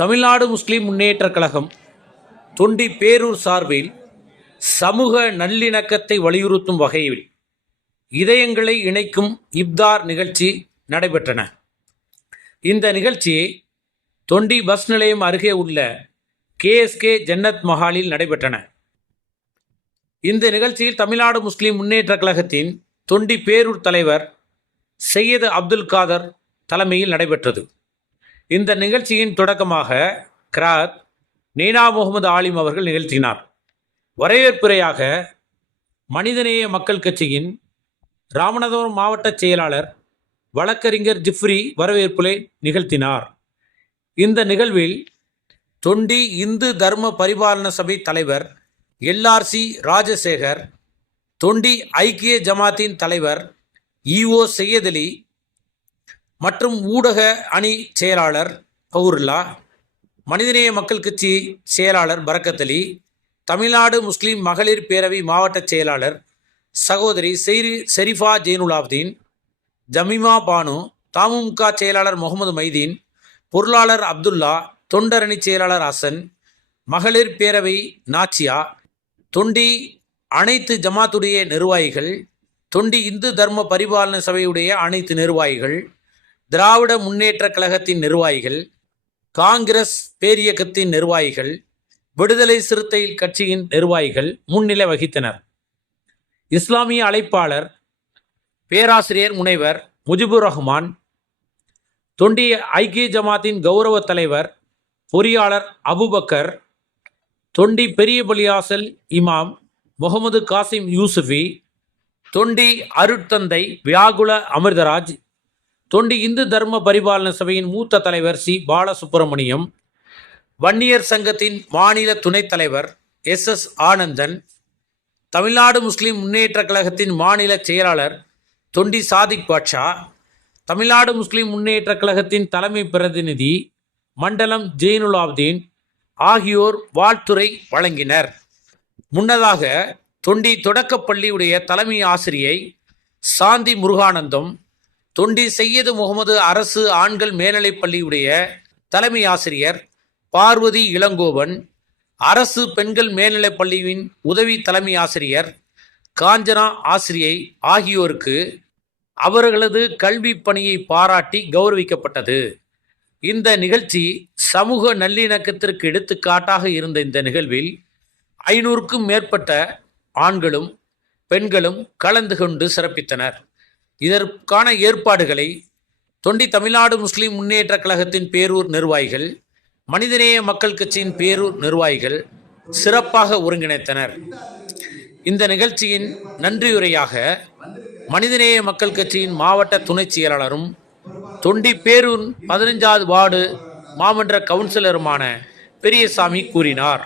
தமிழ்நாடு முஸ்லிம் முன்னேற்றக் கழகம் தொண்டி பேரூர் சார்பில் சமூக நல்லிணக்கத்தை வலியுறுத்தும் வகையில் இதயங்களை இணைக்கும் இப்தார் நிகழ்ச்சி நடைபெற்றன. இந்த நிகழ்ச்சியை தொண்டி பஸ் நிலையம் அருகே உள்ள KSK ஜன்னத் மஹாலில் நடைபெற்றன. இந்த நிகழ்ச்சியில் தமிழ்நாடு முஸ்லிம் முன்னேற்றக் கழகத்தின் தொண்டி பேரூர் தலைவர் சையது அப்துல் காதர் தலைமையில் நடைபெற்றது. இந்த நிகழ்ச்சியின் தொடக்கமாக கிராத் நீனா முகமது ஆலிம் அவர்கள் நிகழ்த்தினார். வரவேற்புரையாக மனிதநேய மக்கள் கட்சியின் ராமநாதபுரம் மாவட்ட செயலாளர் வழக்கறிஞர் ஜிப்ரி வரவேற்புரை நிகழ்த்தினார். இந்த நிகழ்வில் தொண்டி இந்து தர்ம பரிபாலன சபை தலைவர் LRC ராஜசேகர், தொண்டி ஐக்கிய ஜமாத்தின் தலைவர் EO சையதலி மற்றும் ஊடக அணி செயலாளர் பவுர்லா, மனிதநேய மக்கள் கட்சி செயலாளர் பரக்கத் அலி, தமிழ்நாடு முஸ்லிம் மகளிர் பேரவை மாவட்ட செயலாளர் சகோதரி ஷெரீஃபா ஜெயினுலாப்தீன், ஜமீமா பானு, தமுமுக செயலாளர் முகமது மைதீன், பொருளாளர் அப்துல்லா, தொண்டரணி செயலாளர் ஹசன், மகளிர் பேரவை நாச்சியா, தொண்டி அனைத்து ஜமாத்துடைய நிர்வாகிகள், தொண்டி இந்து தர்ம பரிபாலன சபையுடைய அனைத்து நிர்வாகிகள், திராவிட முன்னேற்ற கழகத்தின் நிர்வாகிகள், காங்கிரஸ் பேரியக்கத்தின் நிர்வாகிகள், விடுதலை சிறுத்தை கட்சியின் நிர்வாகிகள் முன்னிலை வகித்தனர். இஸ்லாமிய அழைப்பாளர் பேராசிரியர் முனைவர் முஜிபுர் ரஹ்மான், தொண்டி ஐக்கிய ஜமாத்தின் கௌரவ தலைவர் பொறியாளர் அபுபக்கர், தொண்டி பெரிய பலியாசல் இமாம் முகமது காசிம் யூசுஃபி, தொண்டி அருட்தந்தை வியாகுல அமிர்தராஜ், தொண்டி இந்து தர்ம பரிபாலன சபையின் மூத்த தலைவர் சி பாலசுப்பிரமணியம், வன்னியர் சங்கத்தின் மாநில துணைத் தலைவர் SS ஆனந்தன், தமிழ்நாடு முஸ்லிம் முன்னேற்ற கழகத்தின் மாநில செயலாளர் தொண்டி சாதிக் பாட்ஷா, தமிழ்நாடு முஸ்லிம் முன்னேற்ற கழகத்தின் தலைமை பிரதிநிதி மண்டலம் ஜெயினுலாப்தீன் ஆகியோர் வாழ்த்துரை வழங்கினர். முன்னதாக தொண்டி தொடக்கப்பள்ளியுடைய தலைமை ஆசிரியை சாந்தி முருகானந்தம், தொண்டி சையது முகமது அரசு ஆண்கள் மேல்நிலைப் பள்ளியுடைய தலைமை ஆசிரியர் பார்வதி இளங்கோவன், அரசு பெண்கள் மேல்நிலைப் பள்ளியின் உதவி தலைமை ஆசிரியர் காஞ்சனா ஆசிரியை ஆகியோருக்கு அவர்களது கல்வி பணியை பாராட்டி கௌரவிக்கப்பட்டது. இந்த நிகழ்ச்சி சமூக நல்லிணக்கத்திற்கு எடுத்துக்காட்டாக இருந்த இந்த நிகழ்வில் 500க்கும் மேற்பட்ட ஆண்களும் பெண்களும் கலந்து கொண்டு சிறப்பித்தனர். இதற்கான ஏற்பாடுகளை தொண்டி தமிழ்நாடு முஸ்லிம் முன்னேற்ற கழகத்தின் பேரூர் நிர்வாகிகள், மனிதநேய மக்கள் கட்சியின் பேரூர் நிர்வாகிகள் சிறப்பாக ஒருங்கிணைத்தனர். இந்த நிகழ்ச்சியின் நன்றியுரையாக மனிதநேய மக்கள் கட்சியின் மாவட்ட துணை செயலாளரும் தொண்டி பேரூர் 15வது வார்டு மாமன்ற கவுன்சிலருமான பெரியசாமி கூறினார்.